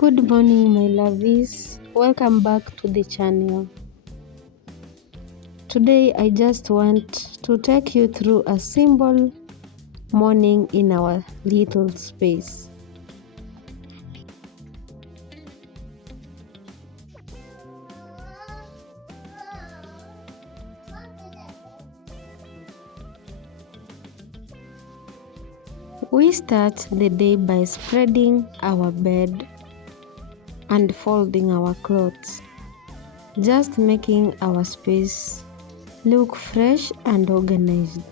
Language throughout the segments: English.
Good morning, my lovies. Welcome back to the channel. Today, I just want to take you through a simple morning in our little space. We start the day by spreading our bed and folding our clothes, just making our space look fresh and organized.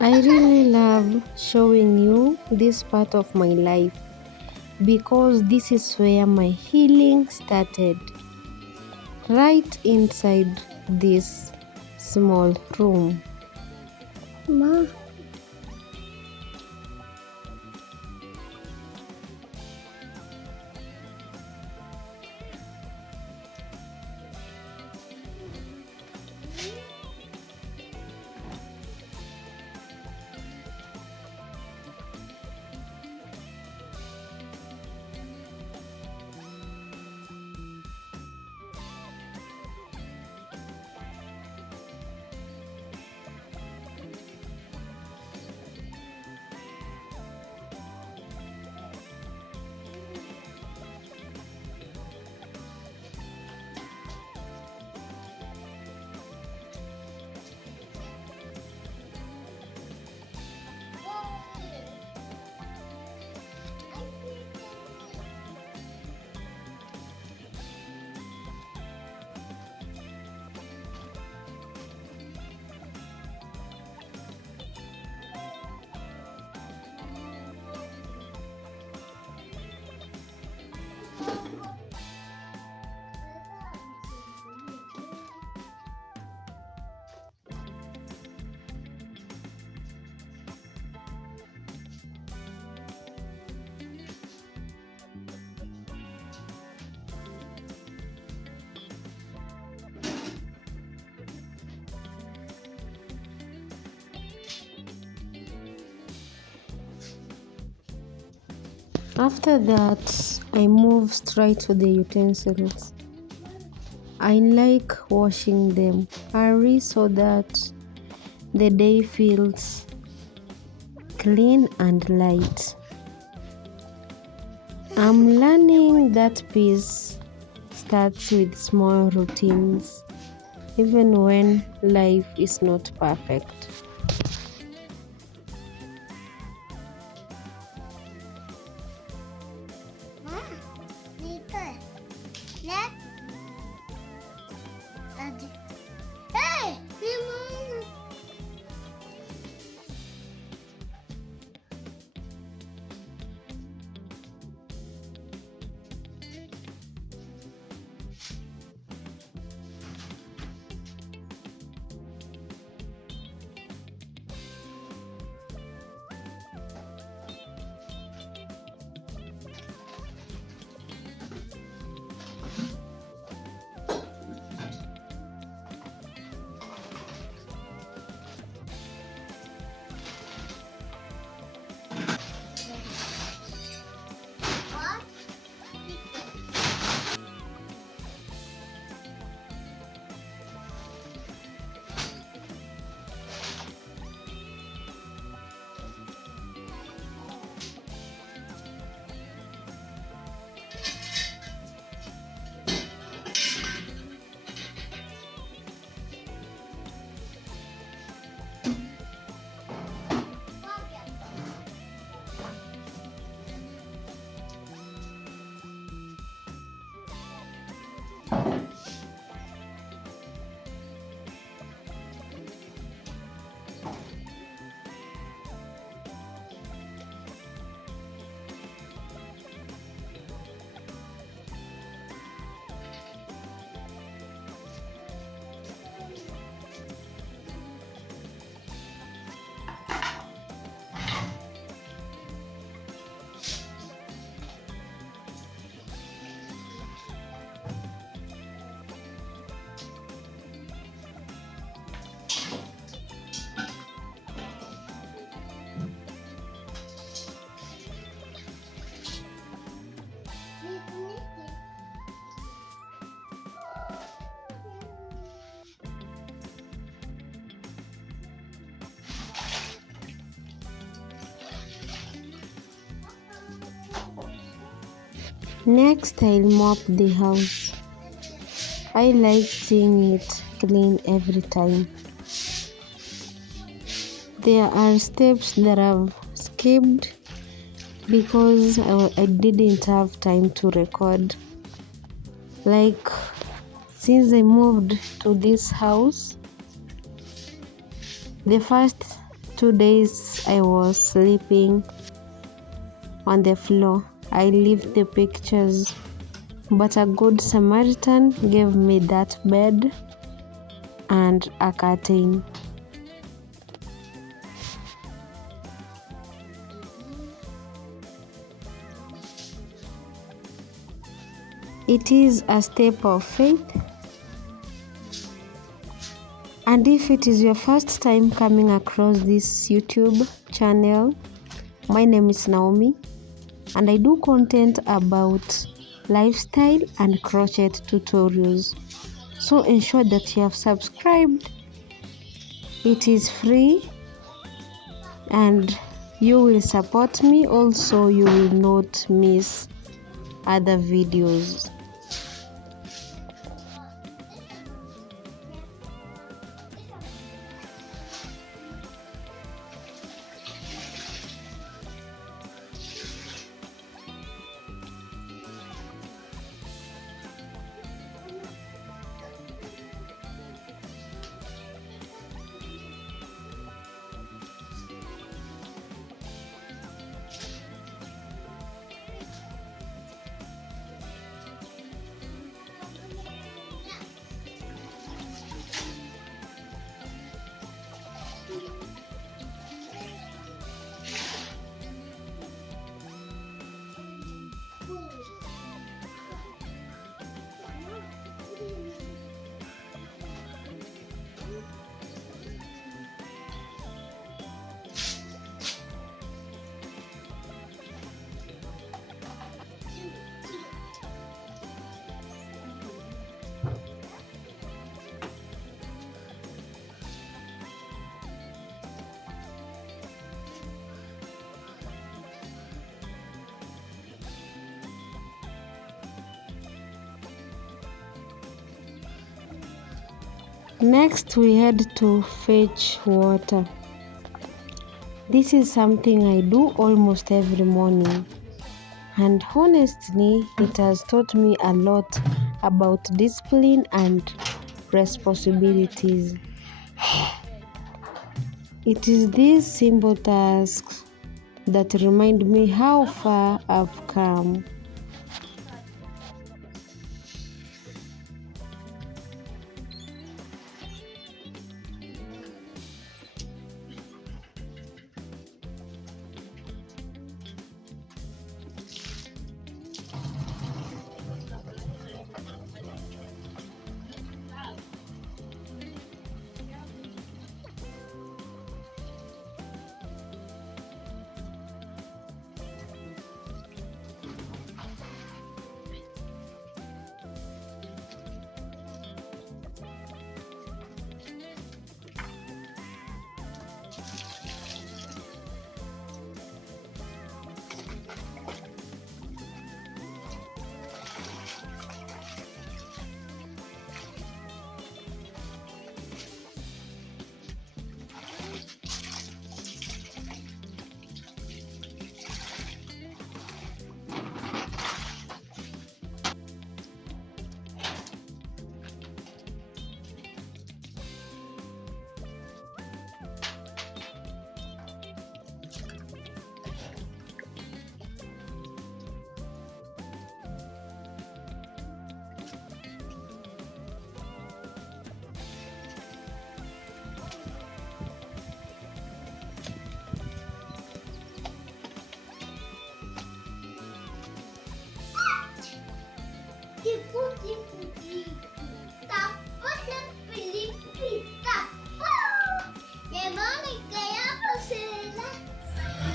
I really love showing you this part of my life because this is where my healing started, right inside this small room. Ma. After that, I move straight to the utensils. I like washing them early so that the day feels clean and light. I'm learning that peace starts with small routines, even when life is not perfect. Next, I'll mop the house. I like seeing it clean every time. There are steps that I've skipped because I didn't have time to record. Like, since I moved to this house, the first 2 days I was sleeping on the floor. I left the pictures, but a good Samaritan gave me that bed and a curtain. It is a step of faith. And if it is your first time coming across this YouTube channel, my name is Naomi, and I do content about lifestyle and crochet tutorials. So ensure that you have subscribed. It is free and you will support me. Also, you will not miss other videos. Next, we head to fetch water. This is something I do almost every morning, and honestly, it has taught me a lot about discipline and responsibilities. It is these simple tasks that remind me how far I've come.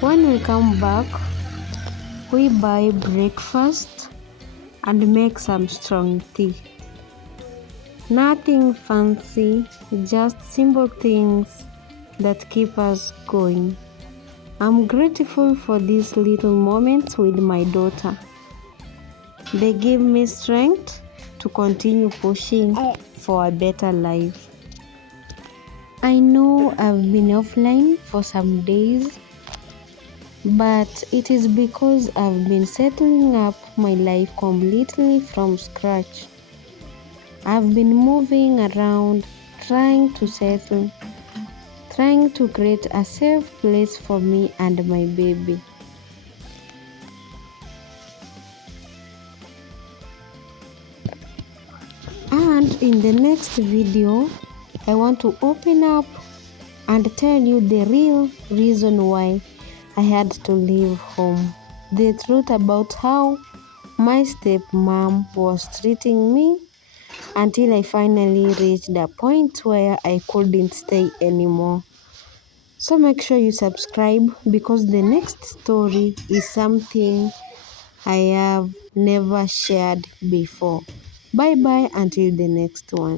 When we come back, we buy breakfast and make some strong tea. Nothing fancy, just simple things that keep us going. I'm grateful for these little moments with my daughter. They give me strength to continue pushing for a better life. I know I've been offline for some days, but it is because I've been settling up my life completely from scratch. I've been moving around, trying to settle, trying to create a safe place for me and my baby. And in the next video, I want to open up and tell you the real reason why I had to leave home. The truth about how my stepmom was treating me until I finally reached a point where I couldn't stay anymore. So make sure you subscribe because the next story is something I have never shared before. Bye bye until the next one.